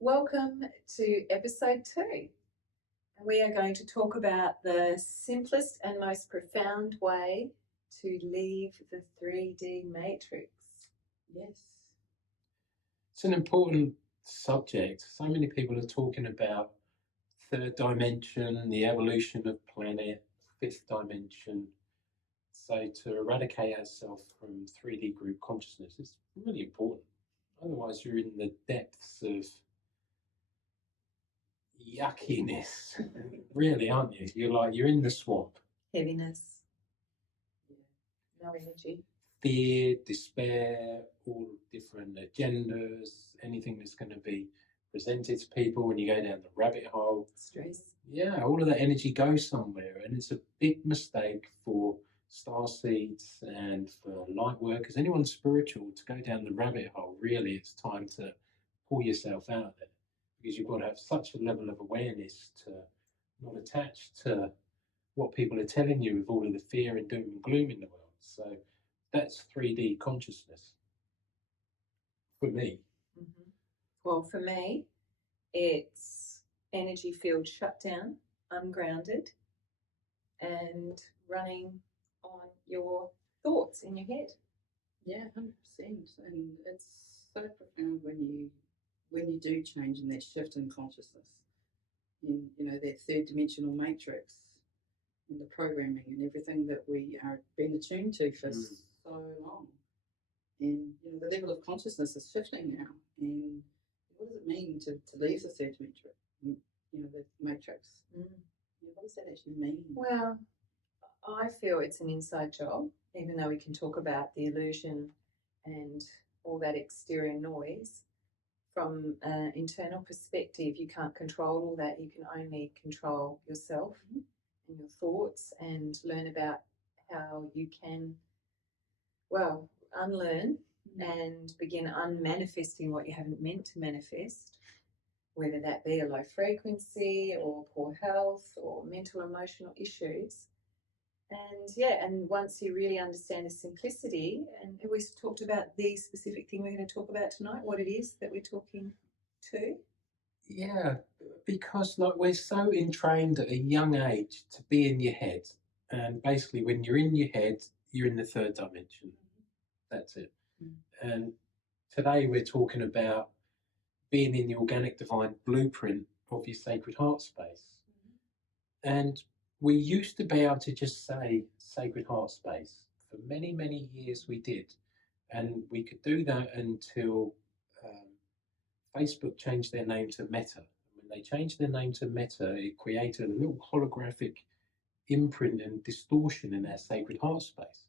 Welcome to episode 2. And we are going to talk about the simplest and most profound way to leave the 3D matrix. Yes. It's an important subject. So many people are talking about third dimension, the evolution of planet, fifth dimension. So to eradicate ourselves from 3D group consciousness is really important. Otherwise, you're in the depths of yuckiness, really, aren't you? You're in the swamp. Heaviness. No energy. Fear, despair, all different agendas, anything that's going to be presented to people when you go down the rabbit hole. Stress. Yeah, all of that energy goes somewhere, and it's a big mistake for starseeds and for light workers, anyone spiritual, to go down the rabbit hole. Really, it's time to pull yourself out of it, because you've got to have such a level of awareness to not attach to what people are telling you with all of the fear and doom and gloom in the world. So that's 3D consciousness for me. Mm-hmm. Well, for me, it's energy field shut down, ungrounded, and running on your thoughts in your head. Yeah, 100%. And it's so profound when you do change in that shift in consciousness, in that third dimensional matrix, and the programming and everything that we are being attuned to for so long. And the level of consciousness is shifting now. And what does it mean to leave the third dimension, the matrix? What does that actually mean? Well, I feel it's an inside job, even though we can talk about the illusion and all that exterior noise. From an internal perspective, you can't control all that. You can only control yourself and your thoughts, and learn about how you can, unlearn and begin unmanifesting what you haven't meant to manifest, whether that be a low frequency or poor health or mental emotional issues. And once you really understand the simplicity, and we talked about the specific thing we're going to talk about tonight, what it is that we're talking to. Yeah, because we're so entrained at a young age to be in your head, and basically when you're in your head, you're in the third dimension. That's it. And today we're talking about being in the organic divine blueprint of your sacred heart space. And we used to be able to just say sacred heart space. For many, many years we did. And we could do that until Facebook changed their name to Meta. When they changed their name to Meta, it created a little holographic imprint and distortion in our sacred heart space.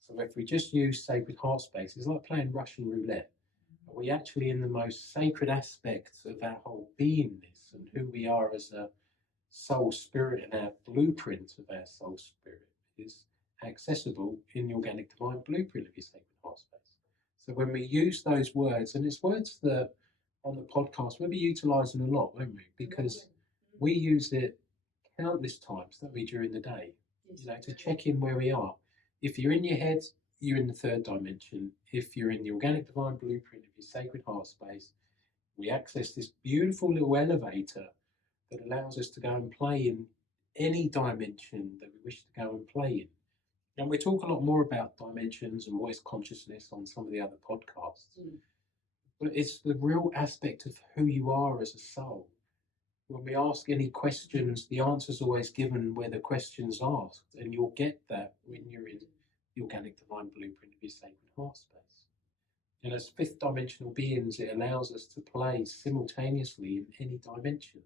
So if we just use sacred heart space, it's like playing Russian roulette. Are we actually in the most sacred aspects of our whole beingness and who we are as a soul spirit, and our blueprint of our soul spirit is accessible in the organic divine blueprint of your sacred heart space. So when we use those words, and it's words that on the podcast we'll be utilising a lot, won't we? Because we use it countless times, don't we, during the day, to check in where we are. If you're in your head, you're in the third dimension. If you're in the organic divine blueprint of your sacred heart space, we access this beautiful little elevator that allows us to go and play in any dimension that we wish to go and play in. And we talk a lot more about dimensions and what is consciousness on some of the other podcasts. But it's the real aspect of who you are as a soul. When we ask any questions, the answer's always given where the question's asked, and you'll get that when you're in the organic divine blueprint of your sacred heart space. And as fifth dimensional beings, it allows us to play simultaneously in any dimension.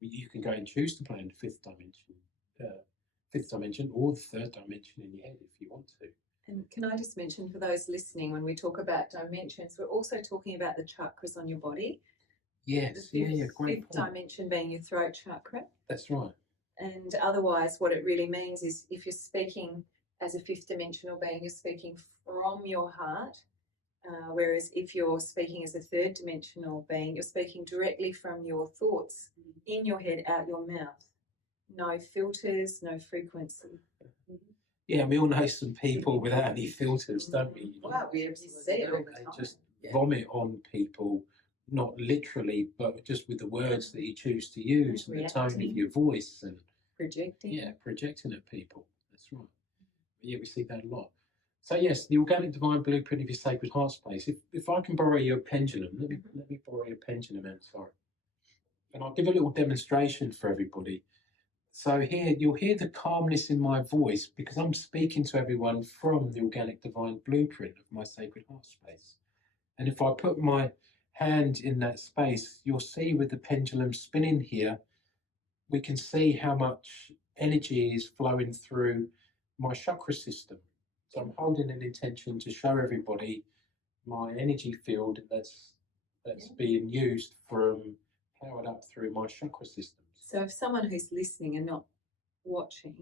You can go and choose to play in the fifth dimension or the third dimension in your head if you want to. And can I just mention for those listening, when we talk about dimensions, we're also talking about the chakras on your body. Yes, the great fifth point. dimension being your throat chakra. That's right. And otherwise, what it really means is if you're speaking as a fifth dimensional being, you're speaking from your heart. Whereas if you're speaking as a third dimensional being, you're speaking directly from your thoughts in your head, out your mouth. No filters, no frequency. Yeah, we all know some people without any filters, don't we? Wow, we see it all the time. They just vomit on people not literally, but just with the words that you choose to use and the tone of Reacting. your voice and Projecting. projecting at people. That's right. Yeah, we see that a lot. So yes, the organic divine blueprint of your sacred heart space. If I can borrow your pendulum, let me borrow your pendulum, AnSara, and I'll give a little demonstration for everybody. So here you'll hear the calmness in my voice because I'm speaking to everyone from the organic divine blueprint of my sacred heart space. And if I put my hand in that space, you'll see with the pendulum spinning here, we can see how much energy is flowing through my chakra system. So I'm holding an intention to show everybody my energy field that's being used from powered up through my chakra systems. So if someone who's listening and not watching,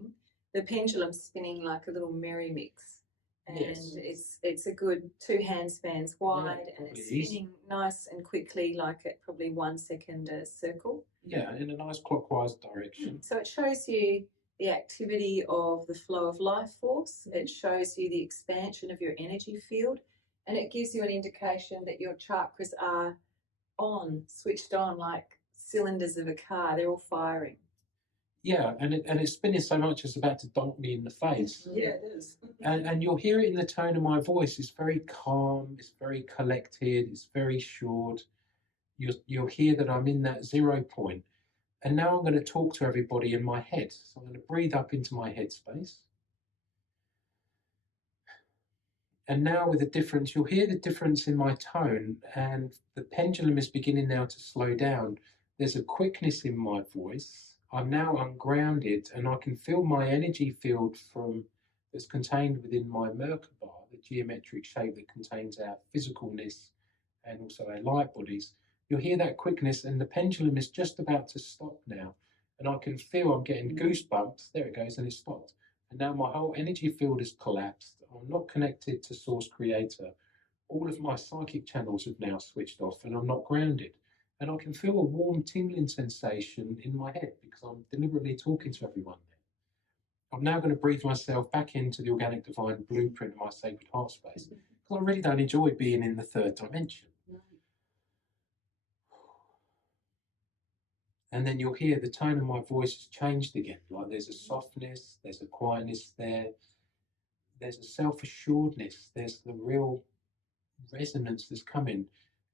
the pendulum's spinning like a little merry mix. And it's a good 2 hand spans wide, and it's spinning nice and quickly, like at probably 1 second a circle. Yeah, in a nice clockwise direction. So it shows you the activity of the flow of life force. It shows you the expansion of your energy field, and it gives you an indication that your chakras are on, switched on, like cylinders of a car. They're all firing. Yeah, and it's spinning so much it's about to donk me in the face. Yeah, it is. And you'll hear it in the tone of my voice. It's very calm, it's very collected, it's very short. You'll hear that I'm in that 0 point. And now I'm going to talk to everybody in my head. So I'm going to breathe up into my head space. And now with the difference, you'll hear the difference in my tone, and the pendulum is beginning now to slow down. There's a quickness in my voice. I'm now ungrounded, and I can feel my energy field that's contained within my Merkaba, the geometric shape that contains our physicalness and also our light bodies. You'll hear that quickness, and the pendulum is just about to stop now. And I can feel I'm getting goosebumps. There it goes, and it stopped. And now my whole energy field has collapsed. I'm not connected to Source Creator. All of my psychic channels have now switched off, and I'm not grounded. And I can feel a warm tingling sensation in my head because I'm deliberately talking to everyone there. I'm now going to breathe myself back into the organic divine blueprint of my sacred heart space because I really don't enjoy being in the 3rd dimension. And then you'll hear the tone of my voice has changed again. Like there's a softness, there's a quietness there, there's a self-assuredness, there's the real resonance that's coming.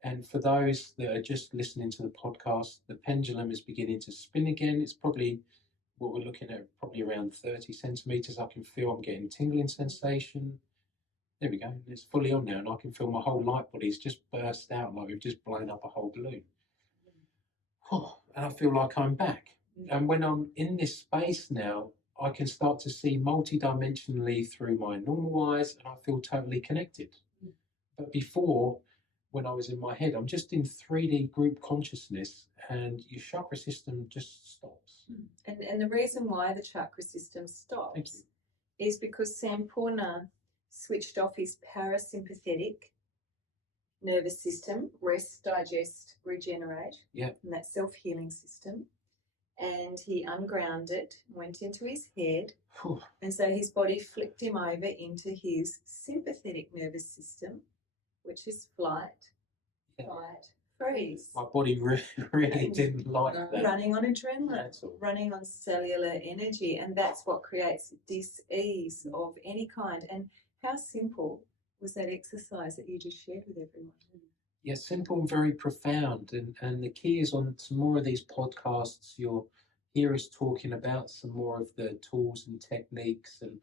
And for those that are just listening to the podcast, the pendulum is beginning to spin again. It's probably what we're looking at, probably around 30 centimeters. I can feel I'm getting tingling sensation. There we go. It's fully on now, and I can feel my whole light body's just burst out like we've just blown up a whole balloon. And I feel like I'm back. And when I'm in this space now, I can start to see multidimensionally through my normal eyes, and I feel totally connected. But before, when I was in my head, I'm just in 3D group consciousness, and your chakra system just stops. And the reason why the chakra system stops is because Sampoorna switched off his parasympathetic nervous system, rest, digest, regenerate, and that self-healing system. And he ungrounded, went into his head, and so his body flipped him over into his sympathetic nervous system, which is flight, fight, freeze. My body really didn't like that. Running on adrenaline, running on cellular energy, and that's what creates dis-ease of any kind. And how simple was that exercise that you just shared with everyone? Yeah, simple and very profound. And the key is on some more of these podcasts, you'll hear us talking about some more of the tools and techniques. And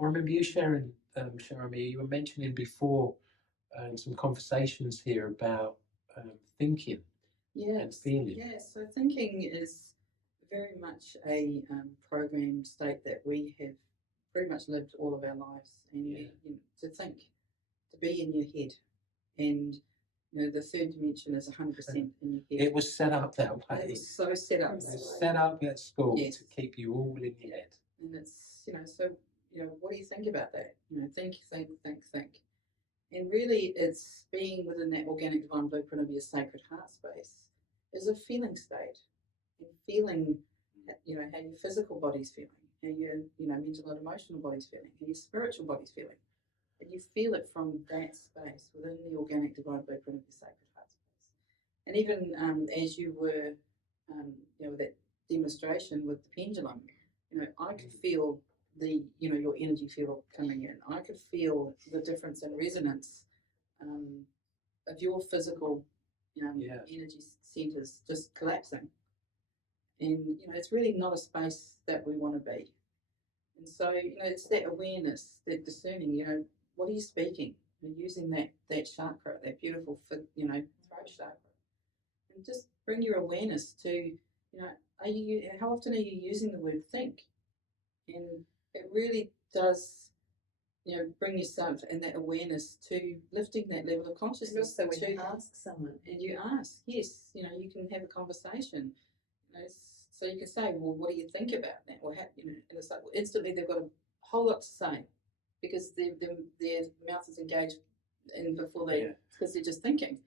I remember you sharing, ShaRAmea, you were mentioning before some conversations here about thinking and feeling. Yes, so thinking is very much a programmed state that we have pretty much lived all of our lives. And to think, to be in your head, and the 3rd dimension is 100% in your head. It was set up that way. It was so set up. It was set up at school to keep you all in your head. And it's, so, what do you think about that? Think. And really, it's being within that organic divine blueprint of your sacred heart space is a feeling state. And feeling, how your physical body's feeling, how your, mental and emotional body's feeling, how your spiritual body's feeling. And you feel it from that space within the organic divine blueprint of your sacred heart space. And even as you were, that demonstration with the pendulum, I could feel your energy field coming in. I could feel the difference in resonance of your physical energy centers just collapsing. And, it's really not a space that we want to be. And so, it's that awareness, that discerning, what are you speaking? You're using that chakra, that beautiful, throat chakra. And just bring your awareness to, how often are you using the word think? And it really does, bring yourself and that awareness to lifting that level of consciousness. And also when you ask someone. And you ask, yes, you can have a conversation. So you can say, well, what do you think about that? Or and it's like, well, instantly they've got a whole lot to say because their mouth is engaged and before because they're just thinking.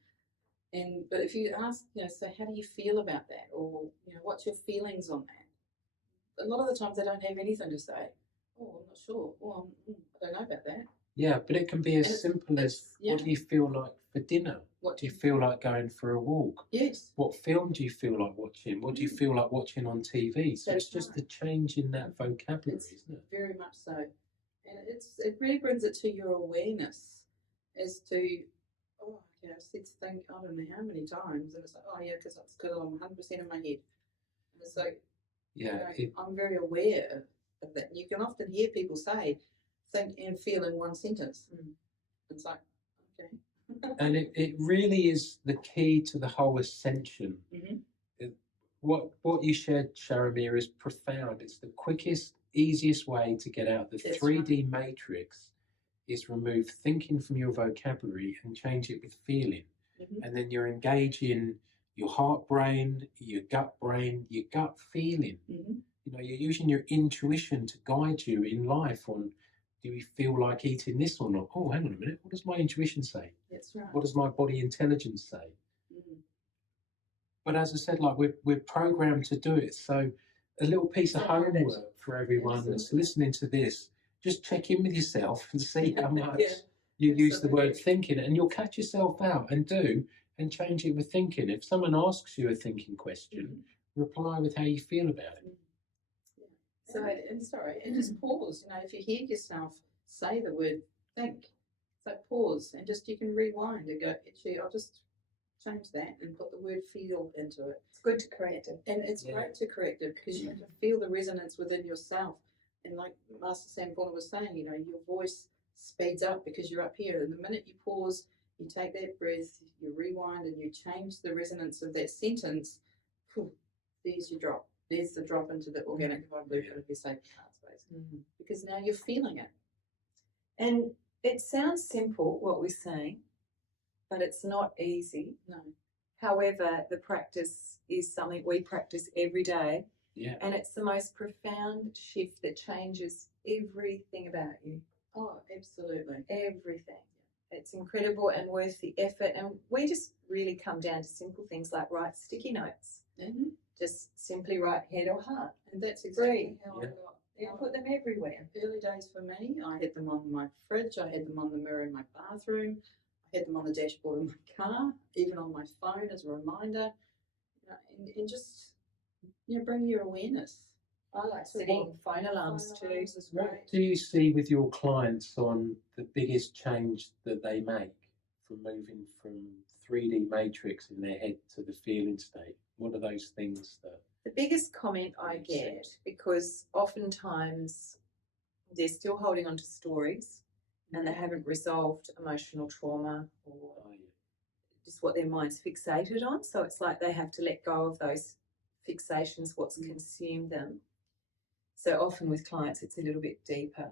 But if you ask, so how do you feel about that? Or, what's your feelings on that? A lot of the times they don't have anything to say. Oh, I'm not sure. Oh, I don't know about that. Yeah, but it can be as simple as, what do you feel like for dinner? What do you feel like going for a walk? Yes. What film do you feel like watching? What do you feel like watching on TV? So it's just a change in that vocabulary, isn't it? Very much so. And it really brings it to your awareness as to, I've said to think, I don't know how many times, and it's like, because I'm 100% in my head. And it's like, I'm very aware of that. You can often hear people say, think and feel in one sentence. It's like, okay. And it really is the key to the whole ascension. What you shared, ShaRAmea, is profound. It's the quickest, easiest way to get out the 3D matrix is remove thinking from your vocabulary and change it with feeling. And then you're engaging your heart brain, your gut feeling. You're using your intuition to guide you in life on, do you feel like eating this or not? Oh, hang on a minute. What does my intuition say? That's right. What does my body intelligence say? But as I said, like we're programmed to do it. So a little piece of homework for everyone that's listening to this, just check in with yourself and see how much you use the word thinking, and you'll catch yourself out and change it with thinking. If someone asks you a thinking question, reply with how you feel about it. So, and just pause. If you hear yourself say the word think, so pause and just, you can rewind and go, actually, I'll just change that and put the word feel into it. It's good to correct it. And it's great to correct it because you have to feel the resonance within yourself. And like Master Sampoorna was saying, your voice speeds up because you're up here. And the minute you pause, you take that breath, you rewind, and you change the resonance of that sentence, there's your drop. There's the drop into the organic evolution of your sacred heart space. Because now you're feeling it. And it sounds simple, what we're saying, but it's not easy. No. However, the practice is something we practice every day. Yeah. And it's the most profound shift that changes everything about you. Oh, absolutely. Everything. It's incredible and worth the effort. And we just really come down to simple things like write sticky notes. Just simply write head or heart. And that's exactly how I got. You put them everywhere. Early days for me, I had them on my fridge, I had them on the mirror in my bathroom, I had them on the dashboard of my car, even on my phone as a reminder. And just bring your awareness. I like setting phone alarms too. What do you see with your clients on the biggest change that they make from moving from 3D matrix in their head to the feeling state? What are those things that... The biggest comment I get, because oftentimes they're still holding on to stories and they haven't resolved emotional trauma or just what their mind's fixated on. So it's like they have to let go of those fixations, what's consumed them. So often with clients, it's a little bit deeper.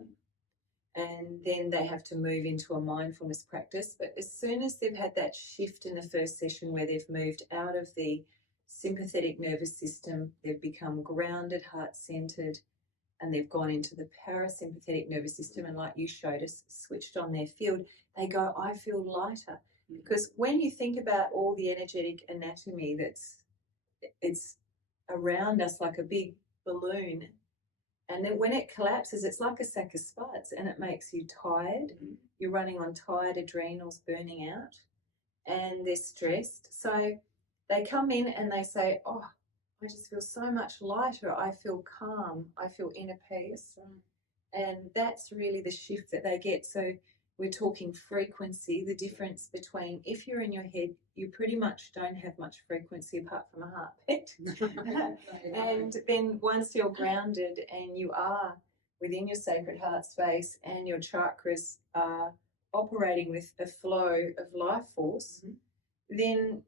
And then they have to move into a mindfulness practice. But as soon as they've had that shift in the first session where they've moved out of the sympathetic nervous system, they've become grounded, heart-centered, and they've gone into the parasympathetic nervous system, and like you showed us, switched on their field, they go, I feel lighter. Because when you think about all the energetic anatomy it's around us like a big balloon, and then when it collapses, it's like a sack of spuds, and it makes you tired. You're running on tired adrenals, burning out, and they're stressed. So they come in and they say, oh, I just feel so much lighter. I feel calm. I feel inner peace. And that's really the shift that they get. So we're talking frequency, the difference between if you're in your head, you pretty much don't have much frequency apart from a heartbeat. And then once you're grounded and you are within your sacred heart space and your chakras are operating with a flow of life force, then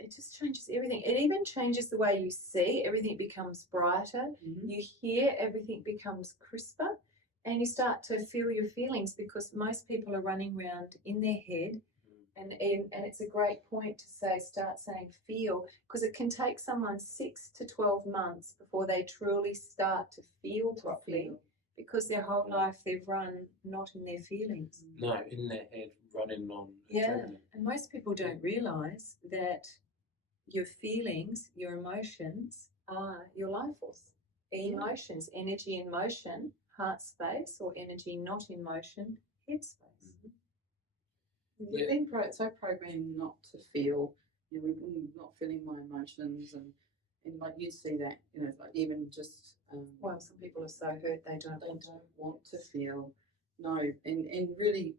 it just changes everything. It even changes the way you see. Everything becomes brighter. You hear, everything becomes crisper. And you start to feel your feelings, because most people are running around in their head. And it's a great point to say, start saying feel, because it can take someone 6 to 12 months before they truly start to feel properly, because their whole life they've run not in their feelings. No, in their head, running on adrenaline. And most people don't realise that your feelings, your emotions are your life force. Emotions, energy in motion, heart space, or energy not in motion, head space. We've been so programmed not to feel. We're not feeling my emotions, and like you'd see that, like even just. Well, some people are so hurt they don't want to feel. No, and really,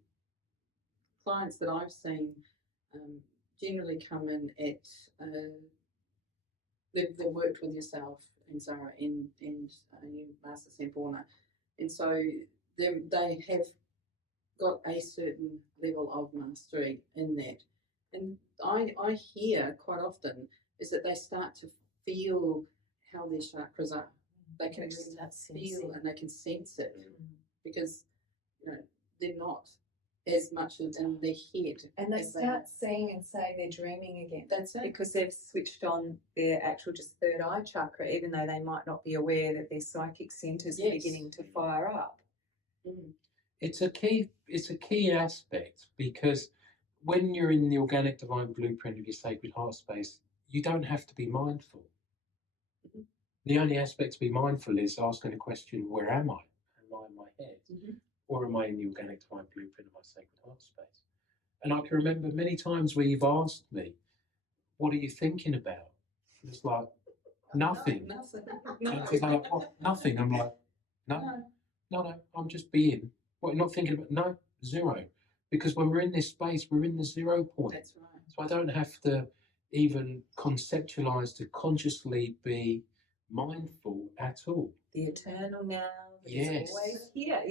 clients that I've seen generally come in at they've worked with yourself, AnSara, and you, Master Sampoorna, and so they have got a certain level of mastery in that. And I hear quite often is that they start to feel how their chakras are. They can feel and they can sense it, because they're not as much in their head. And they start seeing and saying they're dreaming again. That's it. Because they've switched on their actual just third eye chakra, even though they might not be aware that their psychic centres are beginning to fire up. It's a key aspect, because when you're in the organic divine blueprint of your sacred heart space, you don't have to be mindful. The only aspect to be mindful is asking a question, where am I? Am I in my head? Or am I in the organic divine blueprint of my sacred heart space? And I can remember many times where you've asked me, what are you thinking about? And it's like, nothing. It's like, what? Nothing. I'm like, no, I'm just being. What, you're not thinking about? No, zero. Because when we're in this space, we're in the 0 point. That's right. So I don't have to even conceptualize to consciously be mindful at all. The eternal now Yes. is always here.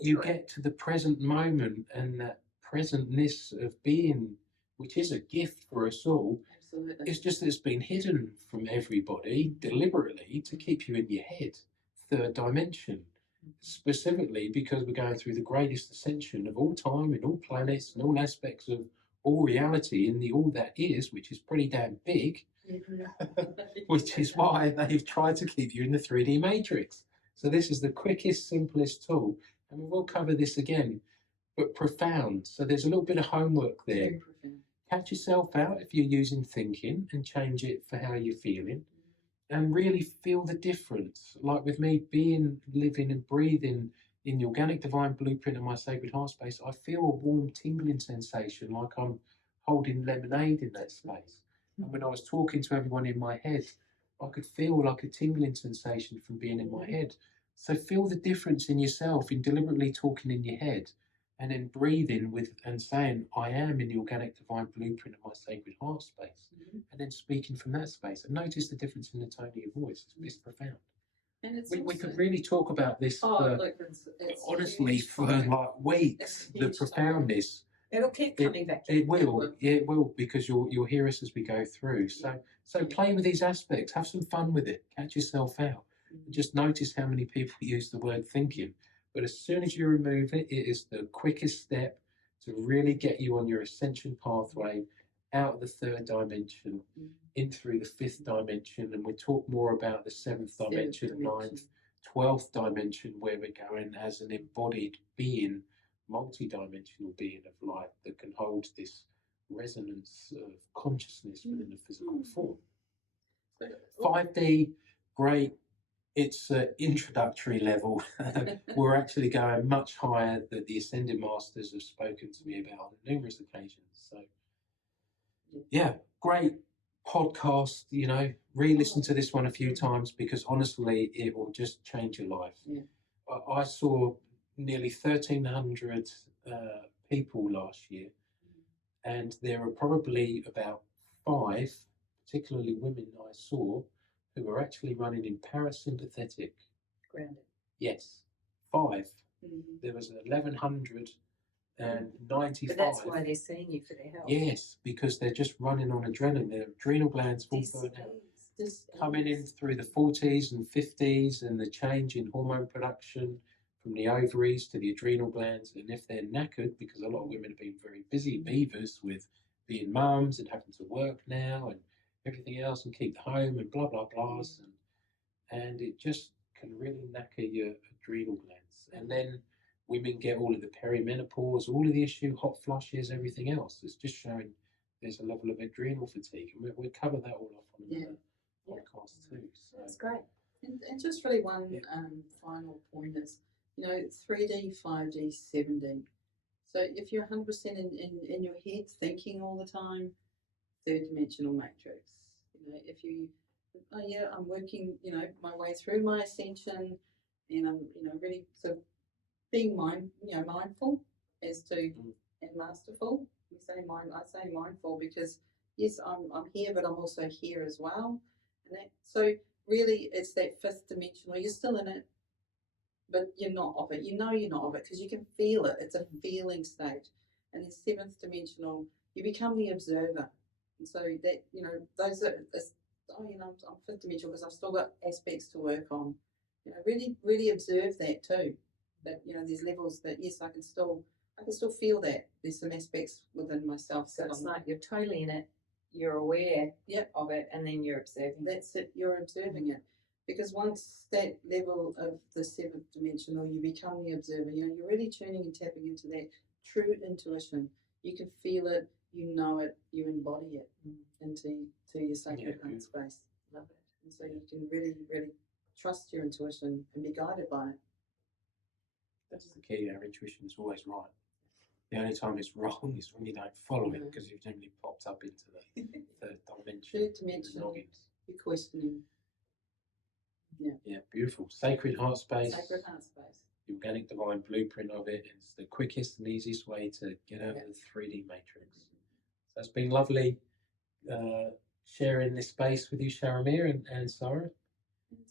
You get to the present moment, and that presentness of being, which is a gift for us all. Absolutely. It's just that it's been hidden from everybody deliberately to keep you in your head, third dimension, specifically because we're going through the greatest ascension of all time, in all planets, and all aspects of all reality, in the all that is, which is pretty damn big, which is why they've tried to keep you in the 3D matrix. So this is the quickest, simplest tool, and we will cover this again, but profound. So there's a little bit of homework there. Catch yourself out if you're using thinking and change it for how you're feeling, and really feel the difference. Like with me being, living and breathing in the organic divine blueprint of my sacred heart space, I feel a warm tingling sensation, like I'm holding lemonade in that space. And when I was talking to everyone in my head, I could feel like a tingling sensation from being in my head. So feel the difference in yourself in deliberately talking in your head, and then breathing with and saying, I am in the organic divine blueprint of my sacred heart space, and then speaking from that space. And notice the difference in the tone of your voice. It's profound. And we could really talk about this honestly for like weeks, the profoundness. It'll keep coming back. It will, because you'll hear us as we go through. So play with these aspects, have some fun with it, catch yourself out. And just notice how many people use the word thinking. But as soon as you remove it, it is the quickest step to really get you on your ascension pathway out of the third dimension, in through the fifth dimension. And we'll talk more about the seventh dimension, ninth, 12th dimension, where we're going as an embodied being, multi-dimensional being of light that can hold this resonance of consciousness within a physical form. 5D, great. It's an introductory level. We're actually going much higher that the Ascended Masters have spoken to me about on numerous occasions. So, yeah, great podcast, re-listen to this one a few times, because honestly, it will just change your life. Yeah. I saw nearly 1,300 people last year, and there are probably about 5, particularly women I saw, who were actually running in parasympathetic. Grounded. Yes, 5. Mm-hmm. There was 1,195. But that's why they're seeing you for their health. Yes, because they're just running on adrenaline. Their adrenal glands all burnt out. Coming in through the 40s and 50s, and the change in hormone production from the ovaries to the adrenal glands. And if they're knackered, because a lot of women have been very busy beavers with being mums and having to work now and everything else and keep the home and blah, blah, blahs. And it just can really knacker your adrenal glands. And then women get all of the perimenopause, all of the issue, hot flushes, everything else. It's just showing there's a level of adrenal fatigue. And we'll cover that all off on another podcast too. So. That's great. And just really one final point is, 3D, 5D, 7D. So if you're 100% in your head thinking all the time, third dimensional matrix. If you, I'm working, my way through my ascension, and I'm, really sort of being mindful as to, and masterful. I say mindful because yes, I'm here, but I'm also here as well. And so really, it's that fifth dimensional. You're still in it, but you're not of it. You're not of it because you can feel it. It's a feeling state. And then seventh dimensional, you become the observer. And so that, those are, I'm fifth dimensional because I've still got aspects to work on. Really, really observe that too. That, there's levels that, yes, I can still feel that. There's some aspects within myself. So it's like you're totally in it, you're aware of it, and then you're observing. That's it, you're observing it. Because once that level of the seventh dimensional, you become the observer, you're really tuning and tapping into that true intuition. You can feel it, you know it, you embody it into your sacred heart space. Love it. And so you can really, really trust your intuition and be guided by it. That's the key. Our intuition is always right. The only time it's wrong is when you don't follow it, because you've generally popped up into the third dimension. Third dimension, you're questioning. Yeah, beautiful. Sacred heart space. Sacred heart space. The organic divine blueprint of it. It's the quickest and easiest way to get out of the 3D matrix. So it's been lovely sharing this space with you, ShaRAmea and AnSara.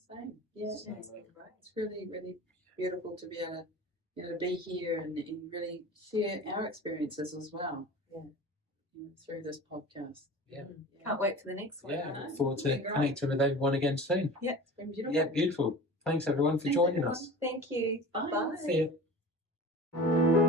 Same. Yeah, it's been great. It's really, really beautiful to be able to be here and really share our experiences as well. Yeah. Through this podcast. Yeah. Can't wait for the next one. Yeah, look forward to connecting with everyone again soon. Yeah, it's been beautiful. Yeah, beautiful. Thanks everyone for joining us. Thank you. Bye. Bye. See you.